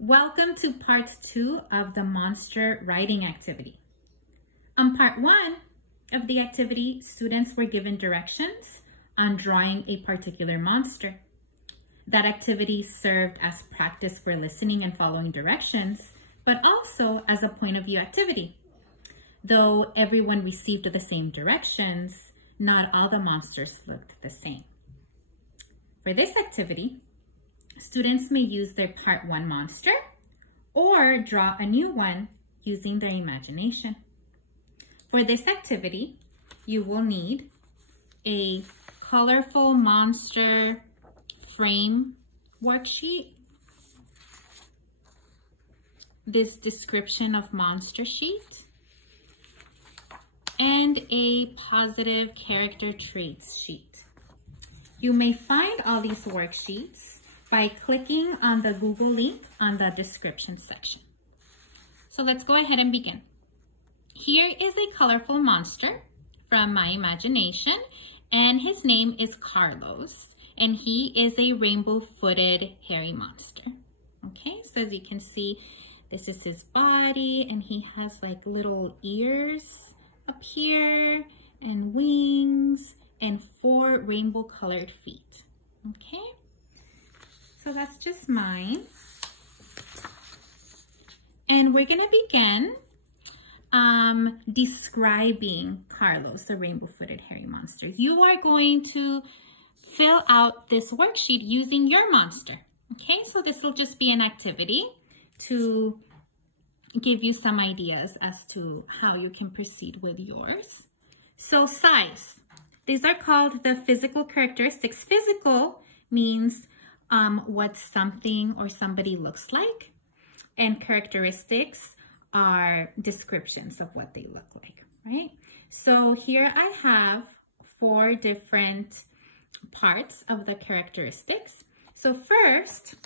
Welcome to part 2 of the monster writing activity. On part 1 of the activity, students were given directions on drawing a particular monster. That activity served as practice for listening and following directions, but also as a point of view activity. Though everyone received the same directions, not all the monsters looked the same. For this activity, students may use their part 1 monster or draw a new one using their imagination. For this activity, you will need a colorful monster frame worksheet, this description of monster sheet, and a positive character traits sheet. You may find all these worksheets by clicking on the Google link on the description section. So let's go ahead and begin. Here is a colorful monster from my imagination, and his name is Carlos, and he is a rainbow-footed hairy monster. Okay, so as you can see, this is his body, and he has like little ears up here, and wings, and 4 rainbow-colored feet. Okay, so that's just mine. And we're gonna begin describing Carlos, the rainbow-footed hairy monster. You are going to fill out this worksheet using your monster. Okay, so this will just be an activity to give you some ideas as to how you can proceed with yours. So size, these are called the physical characteristics. Physical means what something or somebody looks like, and characteristics are descriptions of what they look like, right? So here I have 4 different parts of the characteristics. So first,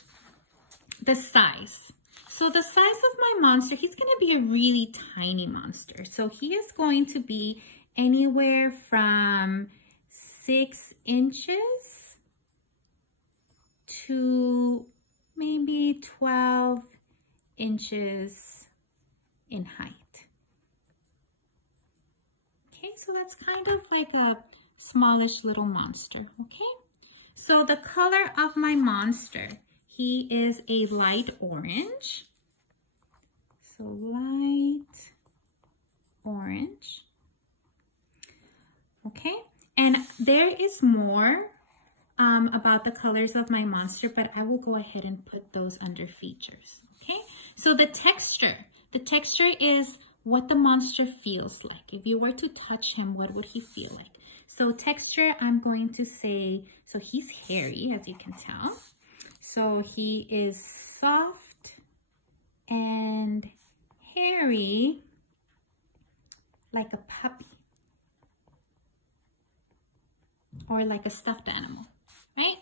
the size. So the size of my monster, he's going to be a really tiny monster. So he is going to be anywhere from 6 inches to maybe 12 inches in height. Okay, so that's kind of like a smallish little monster. Okay, so the color of my monster, he is a light orange. So light orange. Okay, and there is more about the colors of my monster, but I will go ahead and put those under features. Okay, so the texture is what the monster feels like. If you were to touch him, what would he feel like? So texture, I'm going to say, so he's hairy, as you can tell. So he is soft and hairy, like a puppy or like a stuffed animal, right?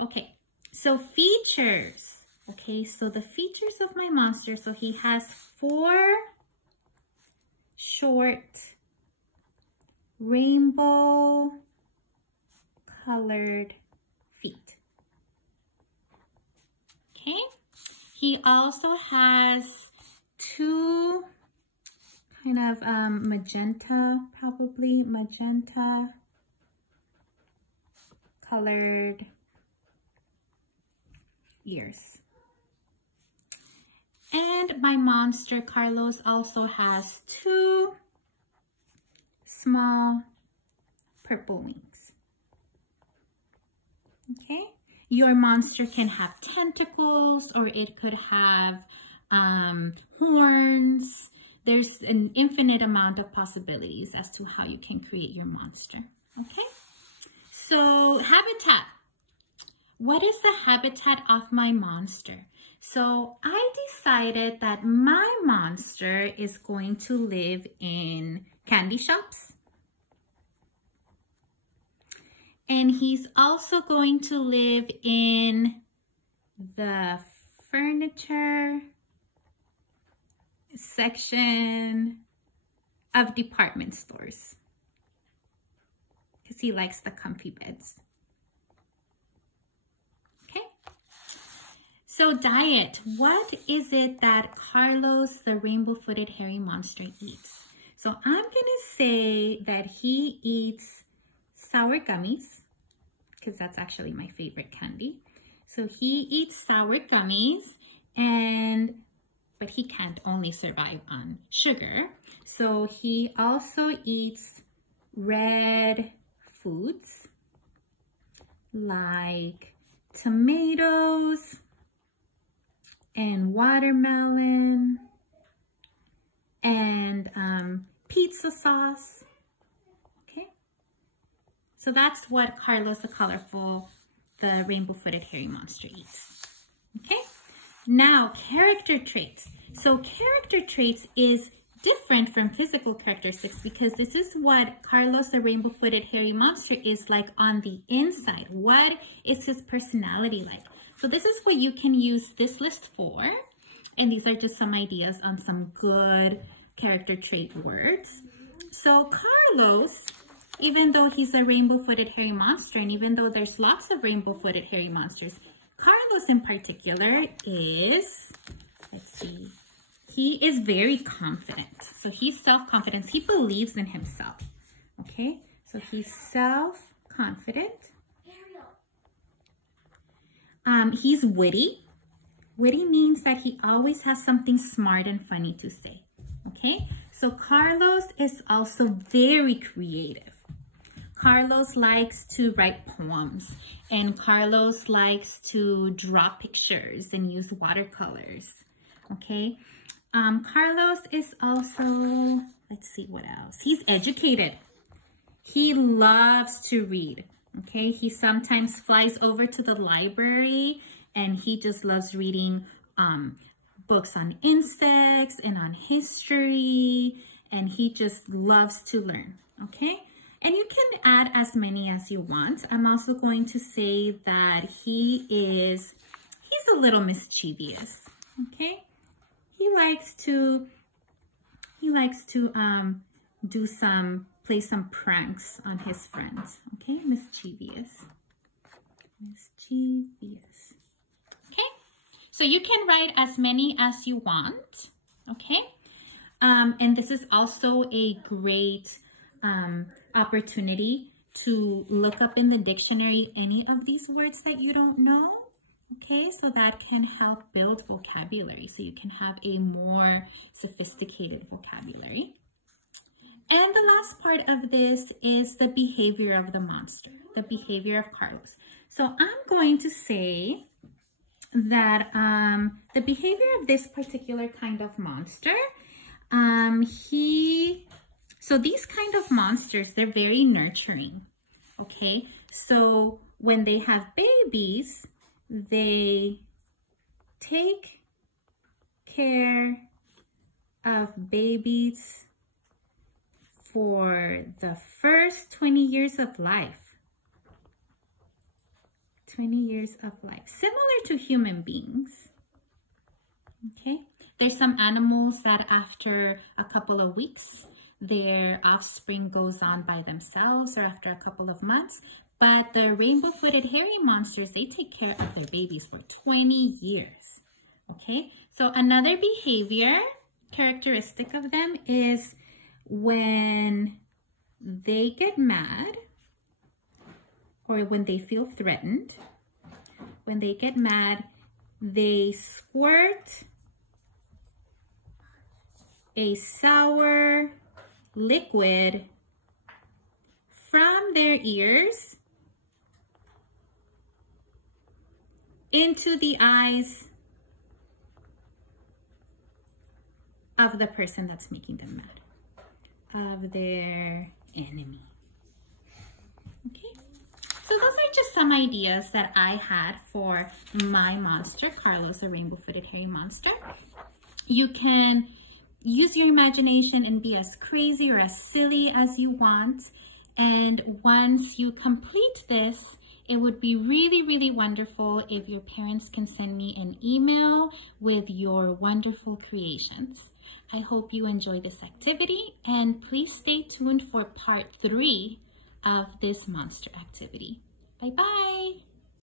Okay, so features. Okay, so the features of my monster, so he has 4 short rainbow colored feet. Okay, he also has 2 kind of magenta colored ears. And my monster, Carlos, also has 2 small purple wings. Okay, your monster can have tentacles, or it could have horns. There's an infinite amount of possibilities as to how you can create your monster. Okay, so habitat. What is the habitat of my monster? So I decided that my monster is going to live in candy shops. And he's also going to live in the furniture section of department stores, because he likes the comfy beds. So diet, what is it that Carlos, the rainbow-footed hairy monster, eats? So I'm gonna say that he eats sour gummies, because that's actually my favorite candy. So he eats sour gummies, but he can't only survive on sugar. So he also eats red foods like tomatoes and watermelon and pizza sauce. Okay, so that's what Carlos the colorful, the rainbow-footed hairy monster eats. Okay, now character traits. So character traits is different from physical characteristics because this is what Carlos the rainbow-footed hairy monster is like on the inside. What is his personality like? So this is what you can use this list for. And these are just some ideas on some good character trait words. So Carlos, even though he's a rainbow-footed hairy monster, and even though there's lots of rainbow-footed hairy monsters, Carlos in particular is, let's see, he is very confident. So he's self-confident. He believes in himself. Okay, so he's self-confident. He's witty. Witty means that he always has something smart and funny to say. Okay, so Carlos is also very creative. Carlos likes to write poems, and Carlos likes to draw pictures and use watercolors. Okay, Carlos is also, let's see what else. He's educated. He loves to read. Okay, he sometimes flies over to the library and he just loves reading books on insects and on history, and he just loves to learn. Okay, and you can add as many as you want. I'm also going to say that he's a little mischievous. Okay, he likes to play some pranks on his friends. Okay, mischievous. Okay, so you can write as many as you want. Okay, and this is also a great opportunity to look up in the dictionary any of these words that you don't know. Okay, so that can help build vocabulary, so you can have a more sophisticated vocabulary. And the last part of this is the behavior of the monster, the behavior of Carlos. So I'm going to say that the behavior of this particular kind of monster, so these kind of monsters, they're very nurturing. Okay, so when they have babies, they take care of babies for the first 20 years of life. 20 years of life, similar to human beings. Okay, there's some animals that after a couple of weeks, their offspring goes on by themselves, or after a couple of months. But the rainbow-footed hairy monsters, they take care of their babies for 20 years. Okay, so another behavior characteristic of them is when they get mad, or when they feel threatened, when they get mad, they squirt a sour liquid from their ears into the eyes of the person that's making them mad, of their enemy. Okay, so those are just some ideas that I had for my monster, Carlos, the rainbow-footed hairy monster. You can use your imagination and be as crazy or as silly as you want. And once you complete this, it would be really, really wonderful if your parents can send me an email with your wonderful creations. I hope you enjoy this activity, and please stay tuned for part 3 of this monster activity. Bye-bye.